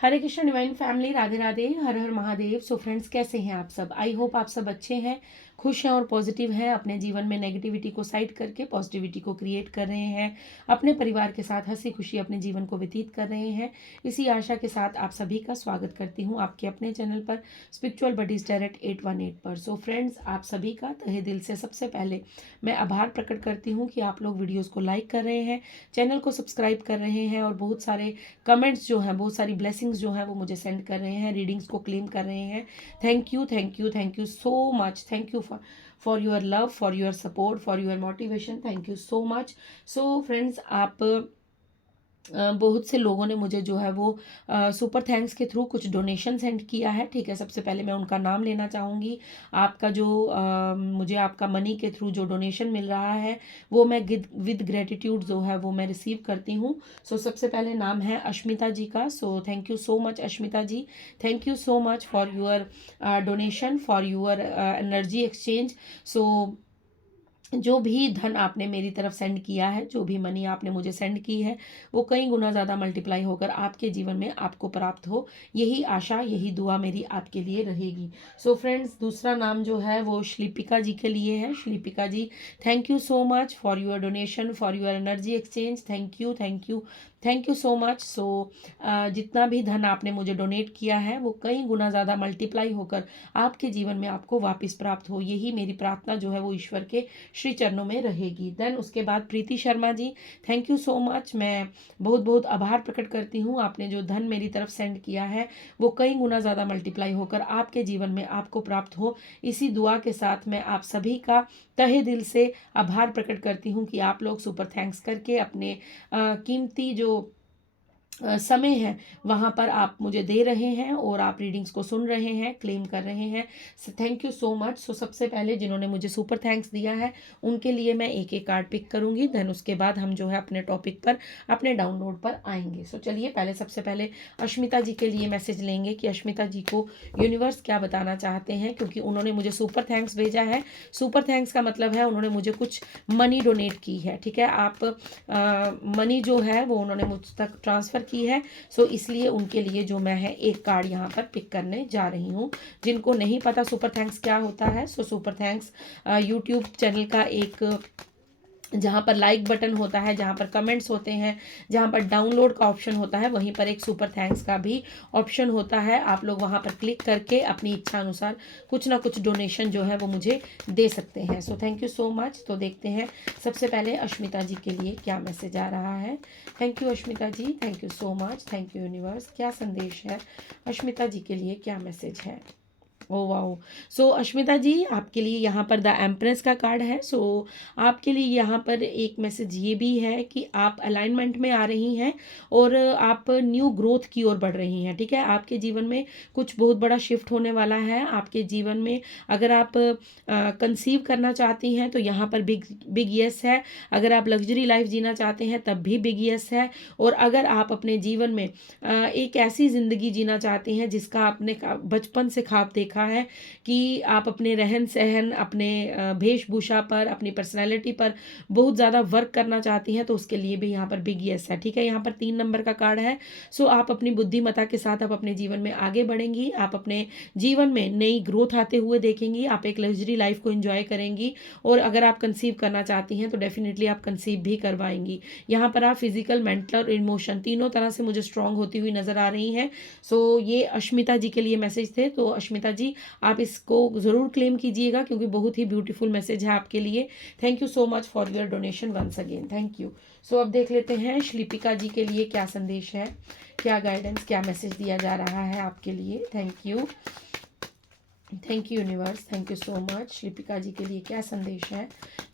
हरे Krishna divine family, Radhe Radhe, हर हर Mahadev. So friends, कैसे हैं आप सब? आई होप आप सब अच्छे हैं, खुश हैं और पॉजिटिव हैं। अपने जीवन में नेगेटिविटी को साइड करके पॉजिटिविटी को क्रिएट कर रहे हैं। अपने परिवार के साथ हंसी खुशी अपने जीवन को व्यतीत कर रहे हैं। इसी आशा के साथ आप सभी का स्वागत करती हूँ आपके अपने चैनल पर, स्पिरिचुअल बडीज डायरेक्ट 818 पर। सो फ्रेंड्स, आप सभी का तहे दिल से सबसे पहले मैं आभार प्रकट करती हूँ कि आप लोग वीडियोज़ को लाइक कर रहे हैं, चैनल को सब्सक्राइब कर रहे हैं और बहुत सारे कमेंट्स जो हैं, बहुत सारी ब्लेसिंग्स जो हैं वो मुझे सेंड कर रहे हैं, रीडिंग्स को क्लेम कर रहे हैं। Thank you, thank you, thank you so much. Thank you for your love, for your support, for your motivation. Thank you so much. So friends, आप बहुत से लोगों ने मुझे जो है वो सुपर थैंक्स के थ्रू कुछ डोनेशन सेंड किया है। ठीक है, सबसे पहले मैं उनका नाम लेना चाहूँगी। आपका जो मुझे आपका मनी के थ्रू जो डोनेशन मिल रहा है वो मैं विद ग्रेटिट्यूड जो है वो मैं रिसीव करती हूँ। सो सबसे पहले नाम है अश्मिता जी का। So thank you so much Ashmita ji, thank you so much for your donation, for your energy exchange. So जो भी धन आपने मेरी तरफ सेंड किया है, जो भी मनी आपने मुझे सेंड की है, वो कई गुना ज़्यादा मल्टीप्लाई होकर आपके जीवन में आपको प्राप्त हो, यही आशा, यही दुआ मेरी आपके लिए रहेगी। सो फ्रेंड्स, दूसरा नाम जो है वो श्लिपिका जी के लिए है। Shlipika ji, thank you so much for your donation, for your energy exchange. Thank you, thank you, thank you so much. So जितना भी धन आपने मुझे डोनेट किया है वो कई गुना ज़्यादा मल्टीप्लाई होकर आपके जीवन में आपको वापस प्राप्त हो, यही मेरी प्रार्थना जो है वो ईश्वर के श्री चरणों में रहेगी। देन उसके बाद प्रीति शर्मा जी, थैंक यू सो मच। मैं बहुत बहुत आभार प्रकट करती हूँ, आपने जो धन मेरी तरफ सेंड किया है वो कई गुना ज़्यादा मल्टीप्लाई होकर आपके जीवन में आपको प्राप्त हो, इसी दुआ के साथ मैं आप सभी का तहे दिल से आभार प्रकट करती हूँ कि आप लोग सुपर थैंक्स करके अपने कीमती जो समय है वहाँ पर आप मुझे दे रहे हैं और आप रीडिंग्स को सुन रहे हैं, क्लेम कर रहे हैं। Thank you so much. So सबसे पहले जिन्होंने मुझे सुपर थैंक्स दिया है उनके लिए मैं एक एक कार्ड पिक करूंगी। देन उसके बाद हम जो है अपने टॉपिक पर, अपने डाउनलोड पर आएंगे। सो चलिए पहले सबसे पहले अश्मिता जी के लिए मैसेज लेंगे कि अश्मिता जी को यूनिवर्स क्या बताना चाहते हैं, क्योंकि उन्होंने मुझे सुपर थैंक्स भेजा है। सुपर थैंक्स का मतलब है उन्होंने मुझे कुछ मनी डोनेट की है। ठीक है, आप मनी जो है वो उन्होंने मुझ तक ट्रांसफ़र की है। सो इसलिए उनके लिए जो मैं है एक कार्ड यहाँ पर पिक करने जा रही हूँ। जिनको नहीं पता सुपर थैंक्स क्या होता है, so super thanks YouTube channel का एक, जहाँ पर लाइक बटन होता है, जहाँ पर कमेंट्स होते हैं, जहाँ पर डाउनलोड का ऑप्शन होता है, वहीं पर एक सुपर थैंक्स का भी ऑप्शन होता है। आप लोग वहाँ पर क्लिक करके अपनी इच्छा अनुसार कुछ ना कुछ डोनेशन जो है वो मुझे दे सकते हैं। सो थैंक यू सो मच। तो देखते हैं सबसे पहले अश्मिता जी के लिए क्या मैसेज आ रहा है। Thank you Ashmita ji, thank you so much, thank you universe. क्या संदेश है अश्मिता जी के लिए, क्या मैसेज है? Oh wow. सो अश्मिता जी, आपके लिए यहाँ पर द एम्प्रेस का कार्ड है। सो आपके लिए यहाँ पर एक मैसेज ये भी है कि आप अलाइनमेंट में आ रही हैं और आप न्यू ग्रोथ की ओर बढ़ रही हैं। ठीक है, आपके जीवन में कुछ बहुत बड़ा शिफ्ट होने वाला है आपके जीवन में। अगर आप कंसीव करना चाहती हैं तो यहाँ पर बिग बिग यस है। अगर आप लग्जरी लाइफ जीना चाहते हैं तब भी बिग यस है। और अगर आप अपने जीवन में एक ऐसी ज़िंदगी जीना चाहती हैं जिसका आपने बचपन से ख्वाब देखा है कि आप अपने रहन सहन, अपने वेशभूषा पर, अपनी पर्सनैलिटी पर बहुत ज़्यादा वर्क करना चाहती हैं, तो उसके लिए भी यहाँ पर बिग यस है। ठीक है, यहाँ पर 3 नंबर का कार्ड है। सो आप अपनी बुद्धिमत्ता के साथ आप अपने जीवन में आगे बढ़ेंगी, आप अपने जीवन में नई ग्रोथ आते हुए देखेंगी, आप एक लग्जरी लाइफ को एंजॉय करेंगी। और अगर आप कंसीव करना चाहती हैं तो डेफिनेटली आप कंसीव भी करवाएंगी। यहाँ पर आप फिजिकल, मेंटल और इमोशन तीनों तरह से मुझे स्ट्रांग होती हुई नजर आ रही हैं। सो ये अश्मिता जी के लिए मैसेज थे। तो अश्मिता जी, आप इसको ज़रूर क्लेम कीजिएगा क्योंकि बहुत ही ब्यूटीफुल मैसेज है आपके लिए। Thank you so much for your donation once again, thank you. So अब देख लेते हैं श्लिपिका जी के लिए क्या संदेश है, क्या गाइडेंस, क्या मैसेज दिया जा रहा है आपके लिए। Thank you, thank you universe, thank you so much. Shlipika ji के लिए क्या संदेश है?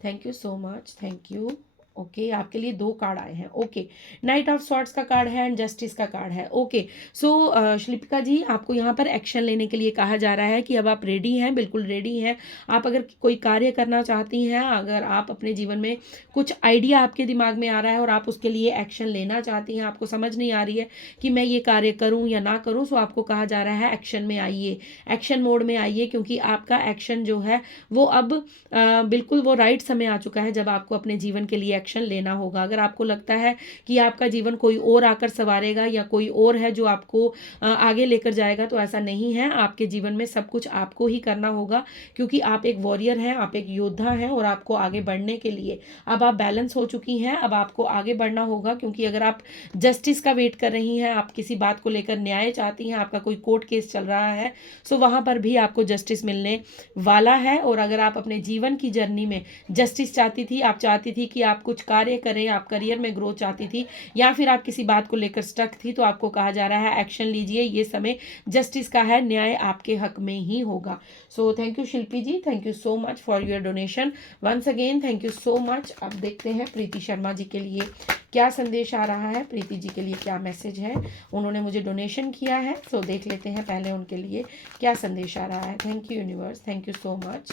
Thank you so much, thank you. Okay, आपके लिए 2 कार्ड आए हैं। ओके, नाइट ऑफ सॉर्ट्स का कार्ड है एंड जस्टिस का कार्ड है। ओके, सो श्लिपिका जी, आपको यहाँ पर एक्शन लेने के लिए कहा जा रहा है कि अब आप रेडी हैं, बिल्कुल रेडी हैं। आप अगर कोई कार्य करना चाहती हैं, अगर आप अपने जीवन में कुछ आइडिया आपके दिमाग में आ रहा है और आप उसके लिए एक्शन लेना चाहती हैं, आपको समझ नहीं आ रही है कि मैं ये कार्य करूँ या ना करूँ, सो आपको कहा जा रहा है एक्शन में आइए, एक्शन मोड में आइए, क्योंकि आपका एक्शन जो है वो अब बिल्कुल वो राइट समय आ चुका है जब आपको अपने जीवन के लिए एक्शन लेना होगा। अगर आपको लगता है कि आपका जीवन कोई और आकर संवारेगा या कोई और है जो आपको आगे लेकर जाएगा, तो ऐसा नहीं है। आपके जीवन में सब कुछ आपको ही करना होगा, क्योंकि आप एक वॉरियर हैं, आप एक योद्धा हैं, और आपको आगे बढ़ने के लिए अब आप बैलेंस हो चुकी हैं। अब आपको आगे बढ़ना होगा, क्योंकि अगर आप जस्टिस का वेट कर रही हैं, आप किसी बात को लेकर न्याय चाहती हैं, आपका कोई कोर्ट केस चल रहा है, सो वहां पर भी आपको जस्टिस मिलने वाला है। और अगर आप अपने जीवन की जर्नी में जस्टिस चाहती थी, आप चाहती थी कि आप कुछ कार्य करें, आप करियर में ग्रोथ चाहती थी, या फिर आप किसी बात को लेकर स्टक थी, तो आपको कहा जा रहा है एक्शन लीजिए। ये समय जस्टिस का है, न्याय आपके हक में ही होगा। So thank you Shilpi ji, thank you so much for your donation once again, thank you so much. अब देखते हैं प्रीति शर्मा जी के लिए क्या संदेश आ रहा है, प्रीति जी के लिए क्या मैसेज है। उन्होंने मुझे डोनेशन किया है, सो देख लेते हैं पहले उनके लिए क्या संदेश आ रहा है। Thank you universe, thank you so much.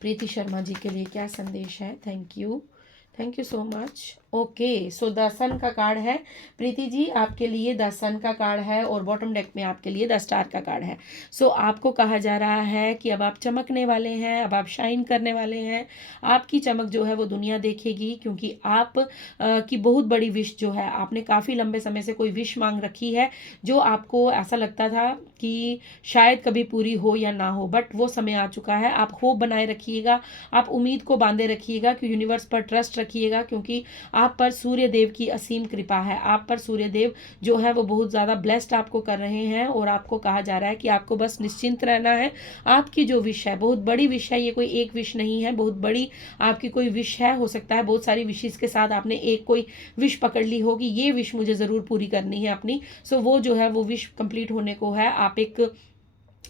Preeti Sharma ji के लिए क्या संदेश है, thank you so much. Okay, so the sun का कार्ड है प्रीति जी, आपके लिए द सन का कार्ड है, और बॉटम डेक में आपके लिए द स्टार का कार्ड है। सो आपको कहा जा रहा है कि अब आप चमकने वाले हैं, अब आप शाइन करने वाले हैं। आपकी चमक जो है वो दुनिया देखेगी, क्योंकि आप की बहुत बड़ी विश जो है, आपने काफ़ी लंबे समय से कोई विश मांग रखी है, जो आपको ऐसा लगता था कि शायद कभी पूरी हो या ना हो, बट वो समय आ चुका है। आप होप बनाए रखिएगा, आप उम्मीद को बांधे रखिएगा, कि यूनिवर्स पर ट्रस्ट रखिएगा, क्योंकि आप पर सूर्य देव की असीम कृपा है। आप पर सूर्य देव जो है वो बहुत ज़्यादा ब्लेस्ड आपको कर रहे हैं, और आपको कहा जा रहा है कि आपको बस निश्चिंत रहना है। आपकी जो विश है बहुत बड़ी विश है, ये कोई एक विश नहीं है, बहुत बड़ी आपकी कोई विश है। हो सकता है बहुत सारी विशेष के साथ आपने एक कोई विश पकड़ ली होगी, ये विश मुझे ज़रूर पूरी करनी है अपनी। सो वो जो है वो विश कंप्लीट होने को है। आप एक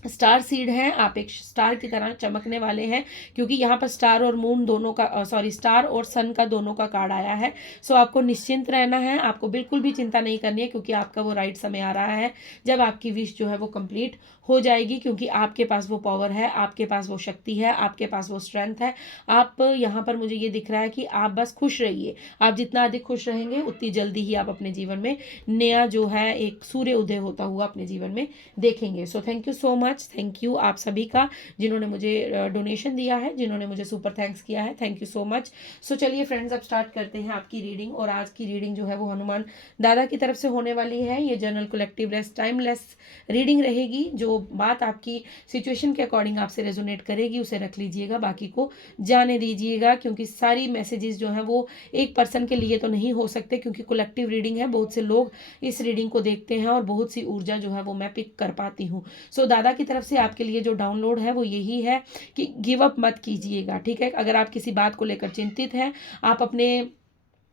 स्टार सीड हैं, आप एक स्टार की तरह चमकने वाले हैं, क्योंकि यहाँ पर स्टार और मून दोनों का स्टार और सन का दोनों का कार्ड आया है। सो आपको निश्चिंत रहना है, आपको बिल्कुल भी चिंता नहीं करनी है, क्योंकि आपका वो राइट समय आ रहा है जब आपकी विश जो है वो कंप्लीट हो जाएगी, क्योंकि आपके पास वो पावर है, आपके पास वो शक्ति है, आपके पास वो स्ट्रेंथ है। आप यहाँ पर मुझे ये दिख रहा है कि आप बस खुश रहिए। आप जितना अधिक खुश रहेंगे, उतनी जल्दी ही आप अपने जीवन में नया जो है एक सूर्य उदय होता हुआ अपने जीवन में देखेंगे। सो thank you so much, thank you आप सभी का जिन्होंने मुझे डोनेशन दिया है, जिन्होंने मुझे सुपर थैंक्स किया है, थैंक यू सो मच। सो चलिए फ्रेंड्स, अब स्टार्ट करते हैं आपकी रीडिंग। और आज की रीडिंग जो है वो हनुमान दादा की तरफ से होने वाली है। ये general collective less timeless reading रहेगी। जो बात आपकी सिचुएशन के अकॉर्डिंग आपसे रेजोनेट करेगी उसे रख लीजिएगा, बाकी को जाने दीजिएगा, क्योंकि सारी मैसेजेस जो हैं वो एक पर्सन के लिए तो नहीं हो सकते, क्योंकि कलेक्टिव रीडिंग है, बहुत से लोग इस रीडिंग को देखते हैं और बहुत सी ऊर्जा जो है वो मैं पिक कर पाती हूँ। सो दादा की तरफ से आपके लिए जो डाउनलोड है वो यही है कि गिव अप मत कीजिएगा, ठीक है। अगर आप किसी बात को लेकर चिंतित हैं, आप अपने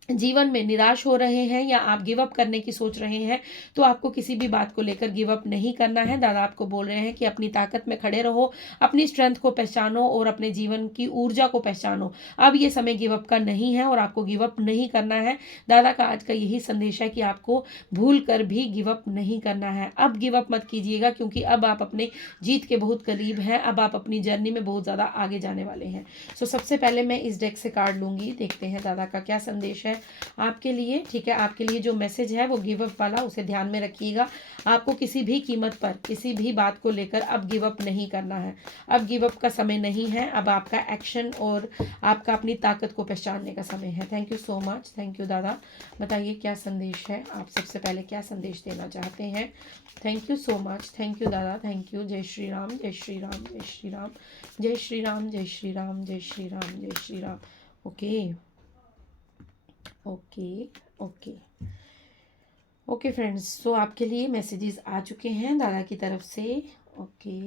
जीवन में निराश हो रहे हैं, या आप गिव अप करने की सोच रहे हैं, तो आपको किसी भी बात को लेकर गिव अप नहीं करना है। दादा आपको बोल रहे हैं कि अपनी ताकत में खड़े रहो, अपनी स्ट्रेंथ को पहचानो और अपने जीवन की ऊर्जा को पहचानो। अब ये समय गिव अप का नहीं है और आपको गिव अप नहीं करना है। दादा का आज का यही संदेश है कि आपको भूल कर भी गिव अप नहीं करना है। अब गिव अप मत कीजिएगा, क्योंकि अब आप अपने जीत के बहुत करीब हैं। अब आप अपनी जर्नी में बहुत ज़्यादा आगे जाने वाले हैं। सो सबसे पहले मैं इस डेक से कार्ड लूंगी, देखते हैं दादा का क्या संदेश है आपके लिए, ठीक है। आपके लिए जो मैसेज है वो गिव अप वाला, उसे ध्यान में रखिएगा। आपको किसी भी कीमत पर किसी भी बात को लेकर अब गिव अप नहीं करना है। अब गिव अप का समय नहीं है, अब आपका एक्शन और आपका अपनी ताकत को पहचानने का समय है। Thank you so much, thank you दादा। बताइए क्या संदेश है, आप सबसे पहले क्या संदेश देना चाहते हैं। Thank you so much, thank you दादा, थैंक यू। जय श्री राम, जय श्री राम, जय श्री राम, जय श्री राम, जय श्री राम, जय श्री राम, जय Shri Ram. Okay okay okay okay friends, so आपके लिए मैसेजेस आ चुके हैं दादा की तरफ से। Okay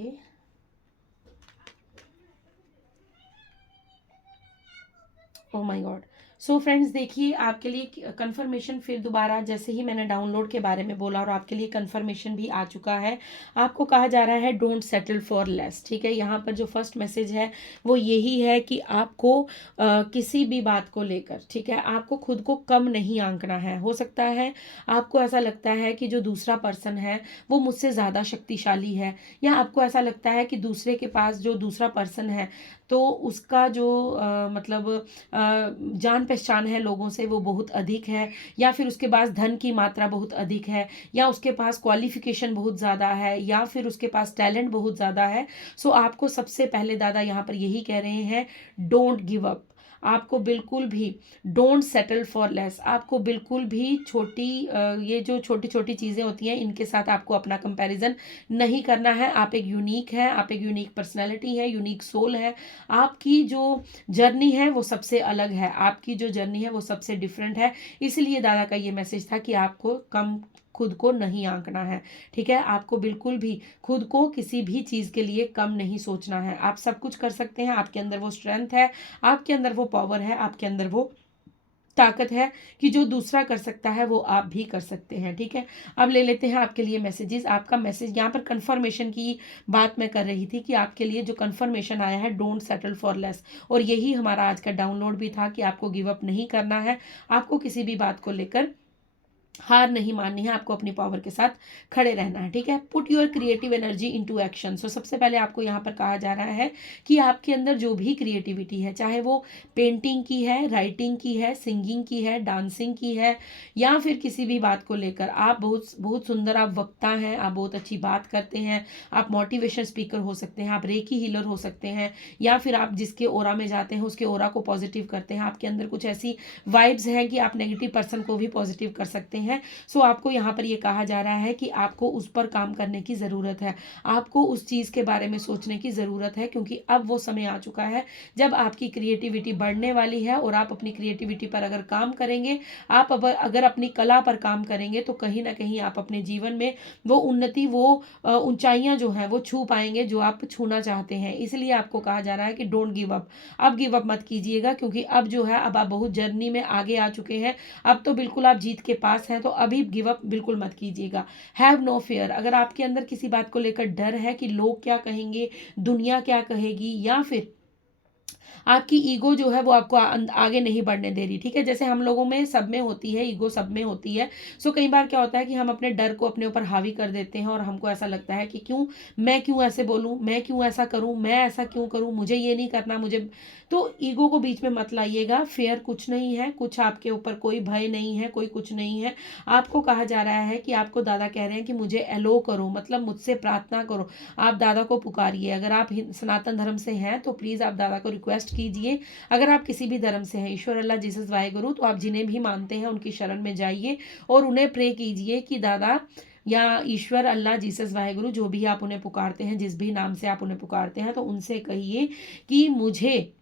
oh my God. So friends देखिए, आपके लिए कंफर्मेशन फिर दोबारा, जैसे ही मैंने डाउनलोड के बारे में बोला और आपके लिए कंफर्मेशन भी आ चुका है। आपको कहा जा रहा है डोंट सेटल फॉर लेस, ठीक है। यहाँ पर जो फर्स्ट मैसेज है वो यही है कि आपको किसी भी बात को लेकर, ठीक है, आपको खुद को कम नहीं आंकना है। हो सकता है आपको ऐसा लगता है कि जो दूसरा पर्सन है वो मुझसे ज़्यादा शक्तिशाली है, या आपको ऐसा लगता है कि दूसरे के पास जो दूसरा पर्सन है तो उसका जो मतलब जान पहचान है लोगों से वो बहुत अधिक है, या फिर उसके पास धन की मात्रा बहुत अधिक है, या उसके पास क्वालिफिकेशन बहुत ज़्यादा है, या फिर उसके पास टैलेंट बहुत ज़्यादा है। सो आपको सबसे पहले दादा यहाँ पर यही कह रहे हैं, डोंट गिव अप। आपको बिल्कुल भी डोंट सेटल फॉर लेस, आपको बिल्कुल भी ये जो छोटी छोटी चीज़ें होती हैं इनके साथ आपको अपना कंपैरिजन नहीं करना है। आप एक यूनिक है, आप एक यूनिक पर्सनैलिटी है, यूनिक सोल है। आपकी जो जर्नी है वो सबसे अलग है, आपकी जो जर्नी है वो सबसे डिफरेंट है। इसलिए दादा का ये मैसेज था कि आपको कम खुद को नहीं आंकना है। ठीक है, आपको बिल्कुल भी खुद को किसी भी चीज़ के लिए कम नहीं सोचना है। आप सब कुछ कर सकते हैं, आपके अंदर वो स्ट्रेंथ है, आपके अंदर वो पावर है, आपके अंदर वो ताकत है कि जो दूसरा कर सकता है वो आप भी कर सकते हैं। ठीक है, अब ले लेते हैं आपके लिए मैसेजेस। आपका मैसेज यहाँ पर कंफर्मेशन की बात मैं कर रही थी कि आपके लिए जो कंफर्मेशन आया है, डोंट सेटल फॉर लेस, और यही हमारा आज का डाउनलोड भी था कि आपको गिव अप नहीं करना है, आपको किसी भी बात को लेकर हार नहीं माननी है, आपको अपनी पावर के साथ खड़े रहना है। ठीक है, put your creative energy into action. So सबसे पहले आपको यहाँ पर कहा जा रहा है कि आपके अंदर जो भी क्रिएटिविटी है, चाहे वो पेंटिंग की है, राइटिंग की है, सिंगिंग की है, डांसिंग की है, या फिर किसी भी बात को लेकर, आप बहुत बहुत सुंदर, आप वक्ता हैं, आप बहुत अच्छी बात करते हैं, आप मोटिवेशन स्पीकर हो सकते हैं, आप रेकी हीलर हो सकते हैं, या फिर आप जिसके ओरा में जाते हैं उसके ओरा को पॉजिटिव करते हैं। आपके अंदर कुछ ऐसी वाइब्स हैं कि आप नेगेटिव पर्सन को भी पॉजिटिव कर सकते हैं। सो आपको यहाँ पर ये कहा जा रहा है कि आपको उस पर काम करने की ज़रूरत है, आपको उस चीज़ के बारे में सोचने की ज़रूरत है, क्योंकि अब वो समय आ चुका है जब आपकी क्रिएटिविटी बढ़ने वाली है। और आप अपनी क्रिएटिविटी पर अगर काम करेंगे, आप अगर अपनी कला पर काम करेंगे, तो कहीं ना कहीं आप अपने जीवन में वो उन्नति, वो ऊंचाइयां जो हैं वो छू पाएंगे जो आप छूना चाहते हैं। इसलिए आपको कहा जा रहा है कि डोंट गिव अप, अब गिव अप मत कीजिएगा, क्योंकि अब जो है अब आप बहुत जर्नी में आगे आ चुके हैं, अब तो बिल्कुल आप जीत के पास हैं। तो अभी गिव अप बिल्कुल मत कीजिएगा। हैव नो फेयर, अगर आपके अंदर किसी बात को लेकर डर है कि लोग क्या कहेंगे, दुनिया क्या कहेगी, या फिर आपकी ईगो जो है वो आपको आगे नहीं बढ़ने दे रही, ठीक है, जैसे हम लोगों में सब में होती है, ईगो सब में होती है। सो कई बार क्या होता है कि हम अपने डर को अपने ऊपर हावी कर देते हैं, और हमको ऐसा लगता है कि मैं क्यों ऐसे बोलूं, मैं क्यों ऐसा करूं, मैं ऐसा क्यों करूं, मुझे ये नहीं करना, मुझे। तो ईगो को बीच में मत लाइएगा। फेयर कुछ नहीं है, कुछ आपके ऊपर कोई भय नहीं है, कोई कुछ नहीं है। आपको कहा जा रहा है कि आपको दादा कह रहे हैं कि मुझे एलो करो, मतलब मुझसे प्रार्थना करो, आप दादा को पुकारिए। अगर आप सनातन धर्म से हैं तो प्लीज़ आप दादा को रिक्वेस्ट कीजिए। अगर आप किसी भी धर्म से हैं, ईश्वर, अल्लाह, जीसस, वाहेगुरु, तो आप जिन्हें भी मानते हैं उनकी शरण में जाइए और उन्हें प्रे कीजिए कि दादा या ईश्वर, अल्लाह, जीसस, वाहेगुरु, जो भी आप उन्हें पुकारते हैं, जिस भी नाम से आप उन्हें पुकारते हैं, तो उनसे कहिए कि मुझे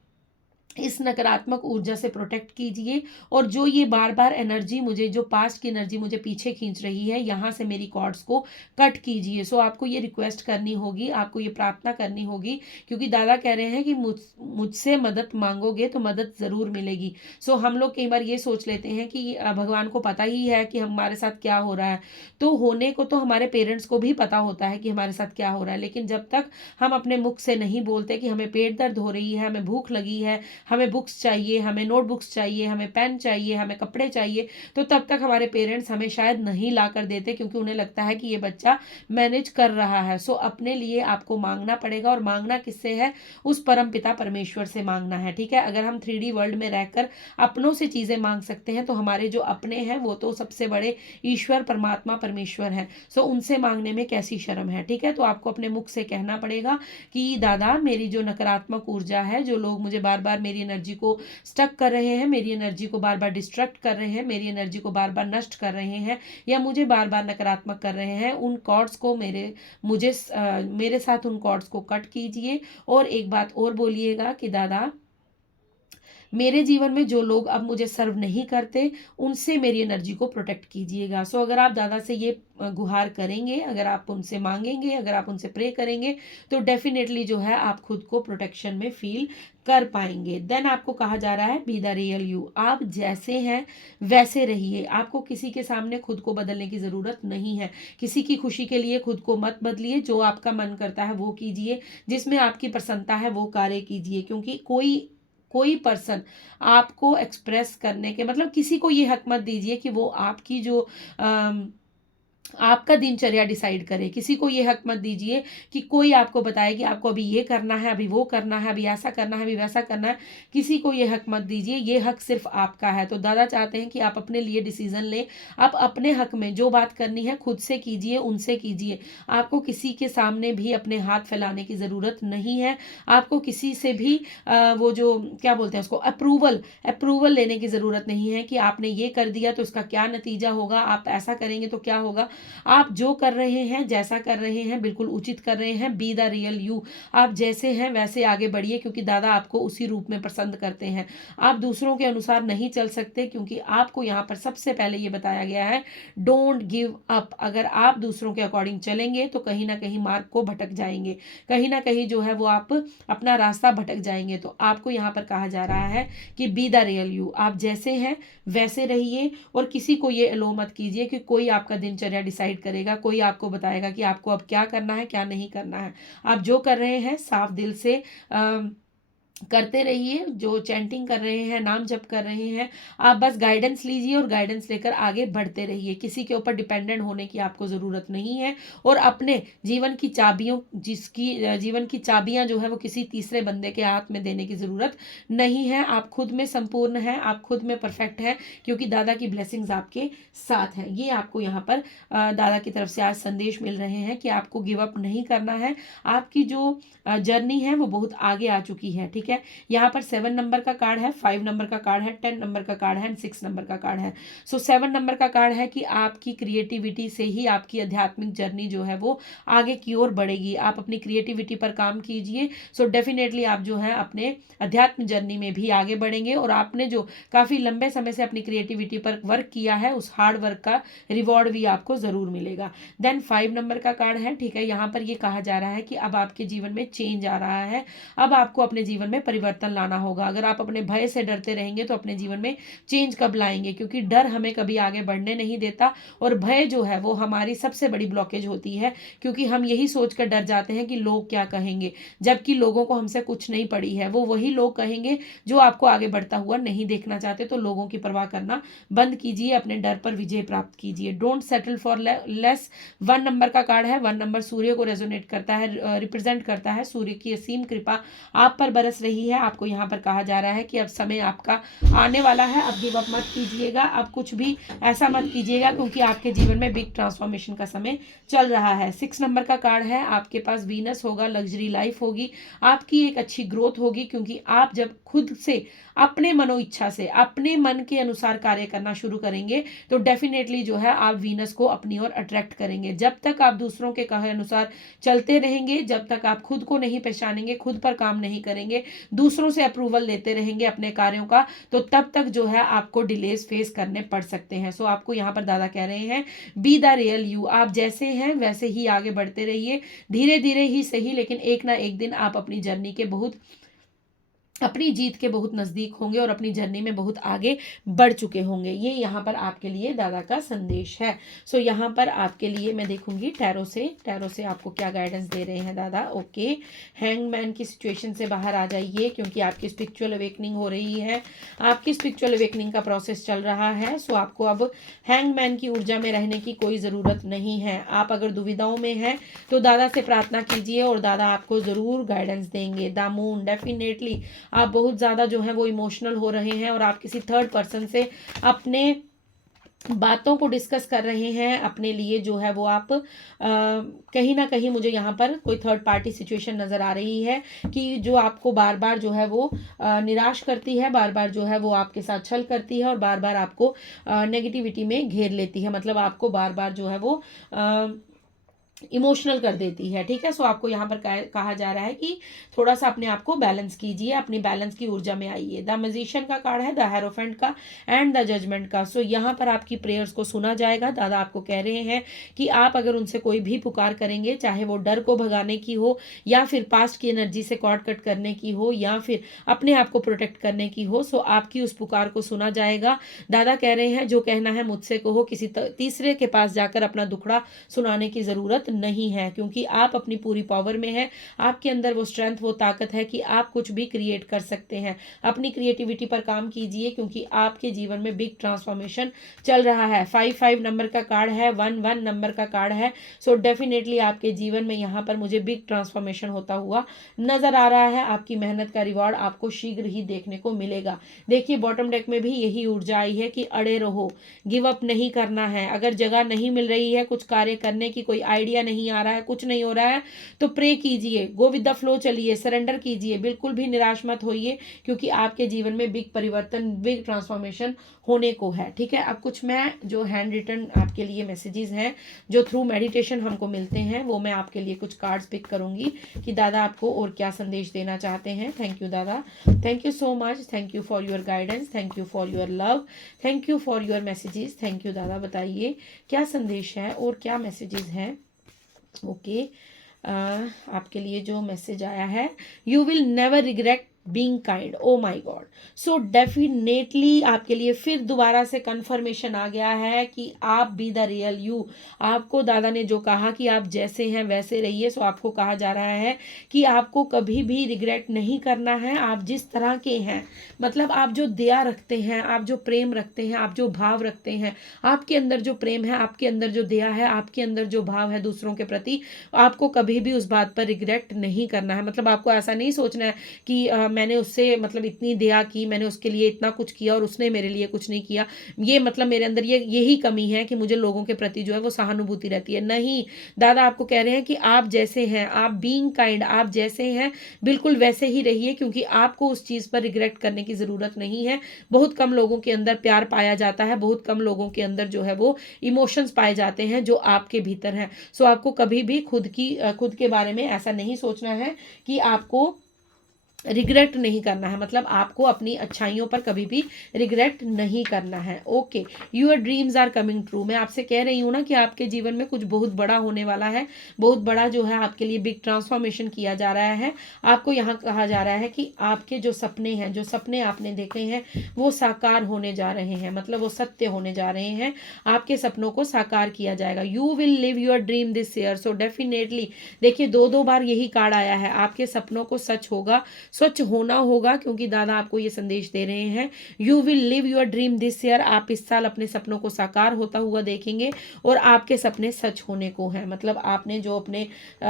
इस नकारात्मक ऊर्जा से प्रोटेक्ट कीजिए, और जो ये बार बार एनर्जी मुझे, जो पास्ट की एनर्जी मुझे पीछे खींच रही है, यहाँ से मेरी कॉर्ड्स को कट कीजिए। सो आपको ये रिक्वेस्ट करनी होगी, आपको ये प्रार्थना करनी होगी, क्योंकि दादा कह रहे हैं कि मुझसे मदद मांगोगे तो मदद ज़रूर मिलेगी। सो हम लोग कई बार ये सोच लेते हैं कि भगवान को पता ही है कि हमारे साथ क्या हो रहा है, तो होने को तो हमारे पेरेंट्स को भी पता होता है कि हमारे साथ क्या हो रहा है, लेकिन जब तक हम अपने मुख से नहीं बोलते कि हमें पेट दर्द हो रही है, हमें भूख लगी है, हमें बुक्स चाहिए, हमें नोटबुक्स चाहिए, हमें पेन चाहिए, हमें कपड़े चाहिए, तो तब तक हमारे पेरेंट्स हमें शायद नहीं ला कर देते, क्योंकि उन्हें लगता है कि ये बच्चा मैनेज कर रहा है। सो अपने लिए आपको मांगना पड़ेगा, और मांगना किससे है? उस परम पिता परमेश्वर से मांगना है। ठीक है, अगर हम 3D वर्ल्ड में रहकर अपनों से चीज़ें मांग सकते हैं, तो हमारे जो अपने हैं वो तो सबसे बड़े ईश्वर, परमात्मा, परमेश्वर हैं। सो उनसे मांगने में कैसी शर्म है। ठीक है, तो आपको अपने मुख से कहना पड़ेगा कि दादा, मेरी जो नकारात्मक ऊर्जा है, जो लोग मुझे बार बार मेरी एनर्जी को स्टक कर रहे हैं, मेरी एनर्जी को बार बार डिस्ट्रैक्ट कर रहे हैं, मेरी एनर्जी को बार बार नष्ट कर रहे हैं, या मुझे बार बार नकारात्मक कर रहे हैं, उन कॉर्ड्स को मेरे साथ उन कॉर्ड्स को कट कीजिए। और एक बात और बोलिएगा कि दादा, मेरे जीवन में जो लोग अब मुझे सर्व नहीं करते, उनसे मेरी एनर्जी को प्रोटेक्ट कीजिएगा। सो अगर आप दादा से ये गुहार करेंगे, अगर आप उनसे मांगेंगे, अगर आप उनसे प्रे करेंगे, तो डेफिनेटली जो है आप खुद को प्रोटेक्शन में फील कर पाएंगे। देन आपको कहा जा रहा है बी द रियल यू, आप जैसे हैं वैसे रहिए। आपको किसी के सामने खुद को बदलने की ज़रूरत नहीं है, किसी की खुशी के लिए खुद को मत बदलिए। जो आपका मन करता है वो कीजिए, जिसमें आपकी प्रसन्नता है वो कार्य कीजिए, क्योंकि कोई कोई पर्सन आपको एक्सप्रेस करने के, मतलब किसी को ये हक मत दीजिए कि वो आपकी जो आपका दिनचर्या डिसाइड करे। किसी को ये हक मत दीजिए कि कोई आपको बताए कि आपको अभी ये करना है, अभी वो करना है, अभी ऐसा करना है, अभी वैसा करना है। किसी को ये हक मत दीजिए, ये हक सिर्फ आपका है। तो दादा चाहते हैं कि आप अपने लिए डिसीजन लें। आप अपने हक में जो बात करनी है खुद से कीजिए, उनसे कीजिए। आपको किसी के सामने भी अपने हाथ फैलाने की ज़रूरत नहीं है। आपको किसी से भी वो जो क्या बोलते हैं उसको, अप्रूवल लेने की ज़रूरत नहीं है कि आपने ये कर दिया तो उसका क्या नतीजा होगा, आप ऐसा करेंगे तो क्या होगा। आप जो कर रहे हैं, जैसा कर रहे हैं, बिल्कुल उचित कर रहे हैं। Be the real you. आप जैसे हैं वैसे आगे बढ़िए, क्योंकि दादा आपको उसी रूप में पसंद करते हैं। आप दूसरों के अनुसार नहीं चल सकते, क्योंकि आपको यहाँ पर सबसे पहले ये बताया गया है, डोंट गिव अप। अगर आप दूसरों के अकॉर्डिंग चलेंगे तो कहीं ना कहीं मार्ग को भटक जाएंगे, कहीं ना कहीं जो है वो आप अपना रास्ता भटक जाएंगे। तो आपको यहाँ पर कहा जा रहा है कि बी द रियल यू। आप जैसे हैं वैसे रहिए, और किसी को ये अलो मत कीजिए कि कोई आपका दिनचर्या डिसाइड करेगा, कोई आपको बताएगा कि आपको अब क्या करना है, क्या नहीं करना है। आप जो कर रहे हैं साफ दिल से करते रहिए। जो चैंटिंग कर रहे हैं, नाम जप कर रहे हैं, आप बस गाइडेंस लीजिए और गाइडेंस लेकर आगे बढ़ते रहिए। किसी के ऊपर डिपेंडेंट होने की आपको ज़रूरत नहीं है। और अपने जीवन की चाबियों जीवन की चाबियां जो है वो किसी तीसरे बंदे के हाथ में देने की ज़रूरत नहीं है। आप खुद में संपूर्ण हैं, आप खुद में परफेक्ट हैं, क्योंकि दादा की ब्लेसिंग्स आपके साथ हैं। ये आपको यहाँ पर दादा की तरफ से आज संदेश मिल रहे हैं कि आपको गिव अप नहीं करना है। आपकी जो जर्नी है वो बहुत आगे आ चुकी है। ठीक है, यहाँ पर 7 नंबर का कार्ड है, 5 नंबर का कार्ड है, 10 नंबर का कार्ड है, 6 नंबर का कार्ड है। सो 7 नंबर का कार्ड है कि आपकी क्रिएटिविटी से ही आपकी आध्यात्मिक जर्नी जो है वो आगे की ओर बढ़ेगी। आप अपनी क्रिएटिविटी पर काम कीजिए। सो डेफिनेटली आप जो है अपने अध्यात्म जर्नी में भी आगे बढ़ेंगे, और आपने जो काफ़ी लंबे समय से अपनी क्रिएटिविटी पर वर्क किया है उस हार्ड वर्क का रिवॉर्ड भी आपको ज़रूर मिलेगा। देन 5 नंबर का कार्ड है। ठीक है, यहाँ पर ये कहा जा रहा है कि अब आपके जीवन में चेंज आ रहा है। अब आपको अपने जीवन में परिवर्तन लाना होगा। अगर आप अपने भय से डरते रहेंगे तो अपने जीवन में चेंज कब लाएंगे, क्योंकि डर हमें कभी आगे बढ़ने नहीं देता, और भय जो है वो हमारी सबसे बड़ी ब्लॉकेज होती है, क्योंकि हम यही सोचकर डर जाते हैं कि लोग क्या कहेंगे, जबकि लोगों को हमसे कुछ नहीं पड़ी है। वो वही लोग कहेंगे जो आपको आगे बढ़ता हुआ नहीं देखना चाहते। तो लोगों की परवाह करना बंद कीजिए, अपने डर पर विजय प्राप्त कीजिए। Don't settle for less. 1 number का कार्ड है। 1 नंबर सूर्य को रेजोनेट करता है, रिप्रेजेंट करता है। सूर्य की असीम कृपा आप पर बरस रही है। आपको यहाँ पर कहा जा रहा है कि अब समय आपका आने वाला है। अब गिव अप मत कीजिएगा, अब कुछ भी ऐसा मत कीजिएगा, क्योंकि आपके जीवन में बिग ट्रांसफॉर्मेशन का समय चल रहा है। 6 नंबर का कार्ड है। आपके पास वीनस होगा, लग्जरी लाइफ होगी, आपकी एक अच्छी ग्रोथ होगी, क्योंकि आप जब खुद से अपने मनो इच्छा से अपने मन के अनुसार कार्य करना शुरू करेंगे तो डेफिनेटली जो है आप वीनस को अपनी ओर अट्रैक्ट करेंगे। जब तक आप दूसरों के कहे अनुसार चलते रहेंगे, जब तक आप खुद को नहीं पहचानेंगे, खुद पर काम नहीं करेंगे, दूसरों से अप्रूवल लेते रहेंगे अपने कार्यों का, तो तब तक जो है आपको डिलेज फेस करने पड़ सकते हैं। सो आपको यहाँ पर दादा कह रहे हैं, बी द रियल यू। आप जैसे हैं वैसे ही आगे बढ़ते रहिए, धीरे धीरे ही सही, लेकिन एक ना एक दिन आप अपनी जर्नी के अपनी जीत के बहुत नज़दीक होंगे और अपनी जर्नी में बहुत आगे बढ़ चुके होंगे। ये यहाँ पर आपके लिए दादा का संदेश है। सो यहाँ पर आपके लिए मैं देखूंगी टैरो से आपको क्या गाइडेंस दे रहे हैं दादा। ओके, हैंगमैन की सिचुएशन से बाहर आ जाइए, क्योंकि आपकी स्पिरिचुअल अवेकनिंग हो रही है, आपकी स्पिरिचुअल अवेकनिंग का प्रोसेस चल रहा है। सो आपको अब हैंगमैन की ऊर्जा में रहने की कोई ज़रूरत नहीं है। आप अगर दुविधाओं में हैं तो दादा से प्रार्थना कीजिए और दादा आपको ज़रूर गाइडेंस देंगे। द मून, डेफिनेटली आप बहुत ज़्यादा जो है वो इमोशनल हो रहे हैं, और आप किसी थर्ड पर्सन से अपने बातों को डिस्कस कर रहे हैं अपने लिए। जो है वो आप कहीं ना कहीं मुझे यहाँ पर कोई थर्ड पार्टी सिचुएशन नज़र आ रही है कि जो आपको बार बार जो है वो निराश करती है, बार बार जो है वो आपके साथ छल करती है, और बार बार आपको नेगेटिविटी में घेर लेती है। मतलब आपको बार बार जो है वो इमोशनल कर देती है। ठीक है, सो आपको यहाँ पर कहा जा रहा है कि थोड़ा सा अपने आप को बैलेंस कीजिए, अपनी बैलेंस की ऊर्जा में आइए। द मैजिशियन का कार्ड है, द हेरोफेंट का एंड द जजमेंट का। सो यहाँ पर आपकी प्रेयर्स को सुना जाएगा। दादा आपको कह रहे हैं कि आप अगर उनसे कोई भी पुकार करेंगे, चाहे वो डर को भगाने की हो, या फिर पास्ट की एनर्जी से कॉर्ड कट करने की हो, या फिर अपने आप को प्रोटेक्ट करने की हो, सो आपकी उस पुकार को सुना जाएगा। दादा कह रहे हैं जो कहना है मुझसे कहो, किसी तीसरे के पास जाकर अपना दुखड़ा सुनाने की ज़रूरत ज़रूरत नहीं है, क्योंकि आप अपनी पूरी पावर में हैं, आपके अंदर वो स्ट्रेंथ, वो ताकत है कि आप कुछ भी क्रिएट कर सकते हैं। अपनी क्रिएटिविटी पर काम कीजिए, क्योंकि आपके जीवन में बिग ट्रांसफॉर्मेशन चल रहा है। 5 नंबर का कार्ड है, 1 नंबर का कार्ड है। सो डेफिनेटली आपके जीवन में यहाँ पर मुझे बिग ट्रांसफॉर्मेशन होता हुआ नजर आ रहा है। आपकी मेहनत का रिवॉर्ड आपको शीघ्र ही देखने को मिलेगा। देखिए बॉटम डेक में भी यही ऊर्जा आई है कि अड़े रहो, गिव अप नहीं करना है। अगर जगह नहीं मिल रही है, कुछ कार्य करने की कोई आइडिया नहीं आ रहा है, कुछ नहीं हो रहा है, तो प्रे कीजिए, गो विद द फ्लो चलिए, सरेंडर कीजिए, बिल्कुल भी निराश मत होइए, क्योंकि आपके जीवन में बिग परिवर्तन, बिग ट्रांसफॉर्मेशन होने को है। ठीक है, अब कुछ मैं जो हैंड रिटन आपके लिए मैसेजेस हैं, जो थ्रू मेडिटेशन हमको मिलते हैं, वो मैं आपके लिए कुछ कार्ड्स पिक करूंगी कि दादा आपको और क्या संदेश देना चाहते हैं। थैंक यू दादा, thank you so much, thank you for your guidance, thank you for your love, thank you for your messages. Thank you दादा, बताइए क्या संदेश है और क्या मैसेजेस हैं। ओके, आपके लिए जो मैसेज आया है, you will never regret being kind, oh my God. So definitely आपके लिए फिर दोबारा से कंफर्मेशन आ गया है कि आप बी द रियल यू। आपको दादा ने जो कहा कि आप जैसे हैं वैसे रहिए, सो आपको कहा जा रहा है कि आपको कभी भी रिग्रेट नहीं करना है। आप जिस तरह के हैं, मतलब आप जो दया रखते हैं, आप जो प्रेम रखते हैं, आप जो भाव रखते हैं, आपके अंदर जो प्रेम है, आपके अंदर जो दया है, आपके अंदर जो भाव है दूसरों के प्रति, आपको कभी भी उस बात पर रिग्रेट नहीं करना है। मतलब आपको ऐसा नहीं सोचना है कि मैंने उससे मतलब इतनी दया की, मैंने उसके लिए इतना कुछ किया और उसने मेरे लिए कुछ नहीं किया, ये मतलब मेरे अंदर ये यही कमी है कि मुझे लोगों के प्रति जो है वो सहानुभूति रहती है। नहीं, दादा आपको कह रहे हैं कि आप जैसे हैं, आप बीइंग काइंड, आप जैसे हैं बिल्कुल वैसे ही रहिए, क्योंकि आपको उस चीज़ पर रिग्रेट करने की ज़रूरत नहीं है। बहुत कम लोगों के अंदर प्यार पाया जाता है, बहुत कम लोगों के अंदर जो है वो इमोशंस पाए जाते हैं जो आपके भीतर हैं। सो आपको कभी भी खुद के बारे में ऐसा नहीं सोचना है कि आपको रिग्रेट नहीं करना है, मतलब आपको अपनी अच्छाइयों पर कभी भी रिग्रेट नहीं करना है। Okay, your dreams are coming true. मैं आपसे कह रही हूँ ना कि आपके जीवन में कुछ बहुत बड़ा होने वाला है, बहुत बड़ा जो है आपके लिए बिग ट्रांसफॉर्मेशन किया जा रहा है। आपको यहाँ कहा जा रहा है कि आपके जो सपने हैं, जो सपने आपने देखे हैं, वो साकार होने जा रहे हैं, मतलब वो सत्य होने जा रहे हैं। आपके सपनों को साकार किया जाएगा। You will live your dream this year. So definitely देखिए दो बार यही कार्ड आया है, आपके सपनों को सच होगा, स्वच्छ होना होगा, क्योंकि दादा आपको ये संदेश दे रहे हैं, you will live your dream this year. आप इस साल अपने सपनों को साकार होता हुआ देखेंगे और आपके सपने सच होने को हैं। मतलब आपने जो अपने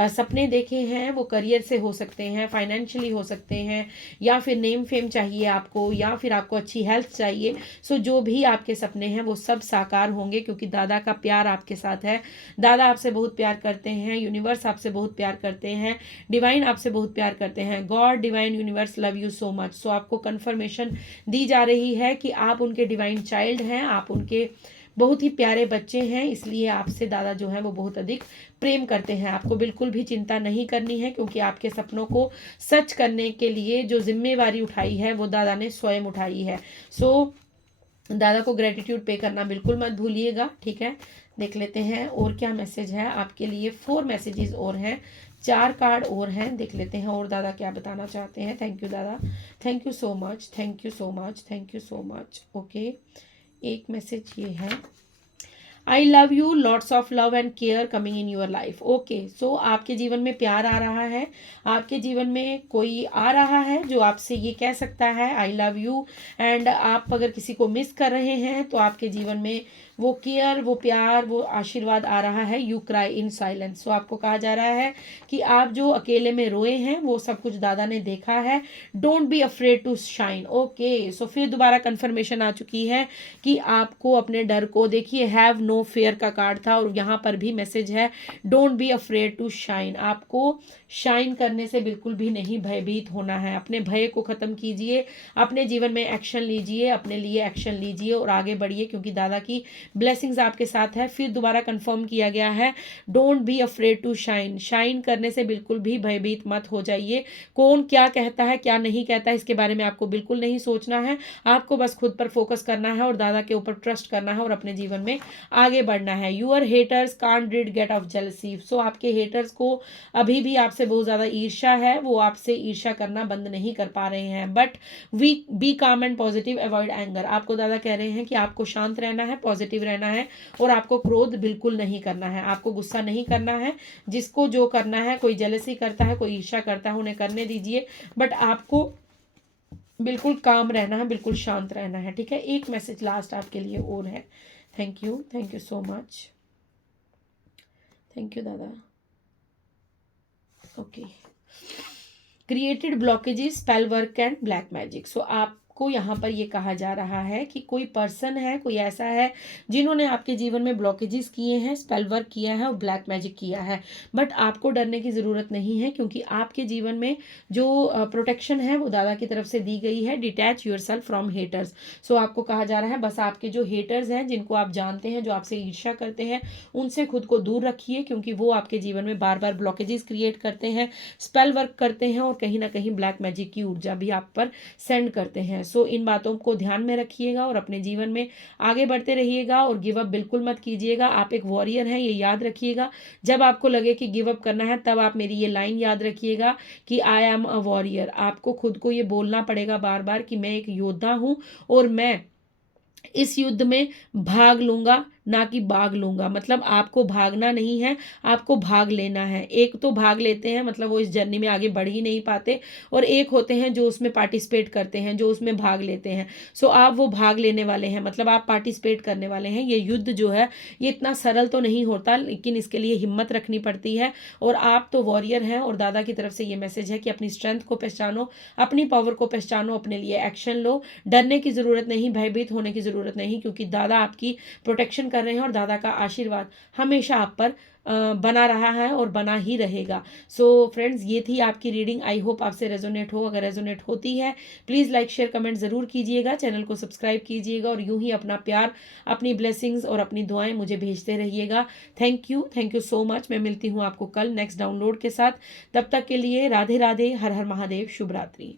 सपने देखे हैं वो करियर से हो सकते हैं, फाइनेंशियली हो सकते हैं, या फिर नेम फेम चाहिए आपको, या फिर आपको अच्छी हेल्थ चाहिए। सो जो भी आपके सपने हैं वो सब साकार होंगे, क्योंकि दादा का प्यार आपके साथ है। दादा आपसे बहुत प्यार करते हैं, यूनिवर्स आपसे बहुत प्यार करते हैं, डिवाइन आपसे बहुत प्यार करते हैं। God, divine, universe love you so much. So आपको कंफर्मेशन दी जा रही है कि आप उनके डिवाइन चाइल्ड हैं, आप उनके बहुत ही प्यारे बच्चे हैं, इसलिए आपसे दादा जो है वो बहुत अधिक प्रेम करते हैं। आपको बिल्कुल भी चिंता नहीं करनी है, क्योंकि आपके सपनों को सच करने के लिए जो जिम्मेवारी उठाई है वो दादा ने स्वयं उठाई है। सो दादा को ग्रेटिट्यूड पे करना बिल्कुल मत भूलिएगा। ठीक है, देख लेते हैं और क्या मैसेज है आपके लिए। 4 मैसेजेस और हैं, 4 कार्ड और हैं, देख लेते हैं और दादा क्या बताना चाहते हैं। थैंक यू दादा, thank you so much, thank you so much, thank you so much. Okay, एक मैसेज ये है, I love you, lots of love and care coming in your life. Okay, so आपके जीवन में प्यार आ रहा है, आपके जीवन में कोई आ रहा है जो आपसे ये कह सकता है आई लव यू। एंड आप अगर किसी को मिस कर रहे हैं तो आपके जीवन में वो केयर, वो प्यार, वो आशीर्वाद आ रहा है। You cry in silence. So आपको कहा जा रहा है कि आप जो अकेले में रोए हैं वो सब कुछ दादा ने देखा है। Don't be afraid to shine. Okay, so फिर दोबारा कंफर्मेशन आ चुकी है कि आपको अपने डर को, देखिए हैव नो फेयर का कार्ड था और यहाँ पर भी मैसेज है don't be afraid to shine. आपको शाइन करने से बिल्कुल भी नहीं भयभीत होना है। अपने भय को खत्म कीजिए, अपने जीवन में एक्शन लीजिए, अपने लिए एक्शन लीजिए और आगे बढ़िए, क्योंकि दादा की ब्लेसिंग्स आपके साथ है। फिर दोबारा कंफर्म किया गया है don't be afraid to shine. Shine करने से बिल्कुल भी भयभीत मत हो जाइए। कौन क्या कहता है क्या नहीं कहता है इसके बारे में आपको बिल्कुल नहीं सोचना है। आपको बस खुद पर फोकस करना है और दादा के ऊपर ट्रस्ट करना है और अपने जीवन में आगे बढ़ना है। Your haters can't did get of jealousy. So आपके हेटर्स को अभी भी आपसे बहुत ज्यादा ईर्ष्या है, वो आपसे ईर्ष्या करना बंद नहीं कर पा रहे हैं। बट वी बी काम एंड पॉजिटिव, अवॉइड एंगर। आपको दादा कह रहे हैं कि आपको शांत रहना है, पॉजिटिव पॉजिटिव रहना है और आपको क्रोध बिल्कुल नहीं करना है, आपको गुस्सा नहीं करना है। जिसको जो करना है, कोई जेलसी करता है, कोई ईर्ष्या करता है, उन्हें करने दीजिए, बट आपको बिल्कुल काम रहना है, बिल्कुल शांत रहना है, ठीक है। एक मैसेज लास्ट आपके लिए और है। Thank you so much, thank you दादा। Okay, created blockages, spell work and black magic. So आपको यहाँ पर ये कहा जा रहा है कि कोई पर्सन है, कोई ऐसा है जिन्होंने आपके जीवन में ब्लॉकेजेस किए हैं, स्पेल वर्क किया है और ब्लैक मैजिक किया है, बट आपको डरने की ज़रूरत नहीं है, क्योंकि आपके जीवन में जो प्रोटेक्शन है वो दादा की तरफ से दी गई है। Detach yourself from haters. So आपको कहा जा रहा है बस आपके जो हेटर्स हैं, जिनको आप जानते हैं, जो आपसे ईर्ष्या करते हैं, उनसे खुद को दूर रखिए, क्योंकि वो आपके जीवन में बार बार ब्लॉकेजेस क्रिएट करते हैं, स्पेल वर्क करते हैं और कहीं ना कहीं ब्लैक मैजिक की ऊर्जा भी आप पर सेंड करते हैं। सो इन बातों को ध्यान में रखिएगा और अपने जीवन में आगे बढ़ते रहिएगा और गिव अप बिल्कुल मत कीजिएगा। आप एक वॉरियर हैं, ये याद रखिएगा। जब आपको लगे कि गिव अप करना है, तब आप मेरी ये लाइन याद रखिएगा कि आई एम अ वॉरियर। आपको खुद को ये बोलना पड़ेगा बार बार कि मैं एक योद्धा हूं और मैं इस युद्ध में भाग लूंगा, ना कि भाग लूंगा। मतलब आपको भागना नहीं है, आपको भाग लेना है। एक तो भाग लेते हैं, मतलब वो इस जर्नी में आगे बढ़ ही नहीं पाते, और एक होते हैं जो उसमें पार्टिसिपेट करते हैं, जो उसमें भाग लेते हैं। सो आप वो भाग लेने वाले हैं, मतलब आप पार्टिसिपेट करने वाले हैं। ये युद्ध जो है ये इतना सरल तो नहीं होता, लेकिन इसके लिए हिम्मत रखनी पड़ती है। और आप तो वॉरियर हैं, और दादा की तरफ से ये मैसेज है कि अपनी स्ट्रेंथ को पहचानो, अपनी पावर को पहचानो, अपने लिए एक्शन लो। डरने की ज़रूरत नहीं, भयभीत होने की ज़रूरत नहीं, क्योंकि दादा आपकी प्रोटेक्शन कर रहे हैं और दादा का आशीर्वाद हमेशा आप पर बना रहा है और बना ही रहेगा। सो फ्रेंड्स, ये थी आपकी रीडिंग। आई होप आपसे रेजोनेट हो। अगर रेजोनेट होती है प्लीज़ लाइक शेयर कमेंट ज़रूर कीजिएगा, चैनल को सब्सक्राइब कीजिएगा और यूं ही अपना प्यार, अपनी ब्लेसिंग्स और अपनी दुआएं मुझे भेजते रहिएगा। Thank you so much. मैं मिलती हूँ आपको कल नेक्स्ट डाउनलोड के साथ। तब तक के लिए राधे राधे, हर हर महादेव, शुभ रात्रि।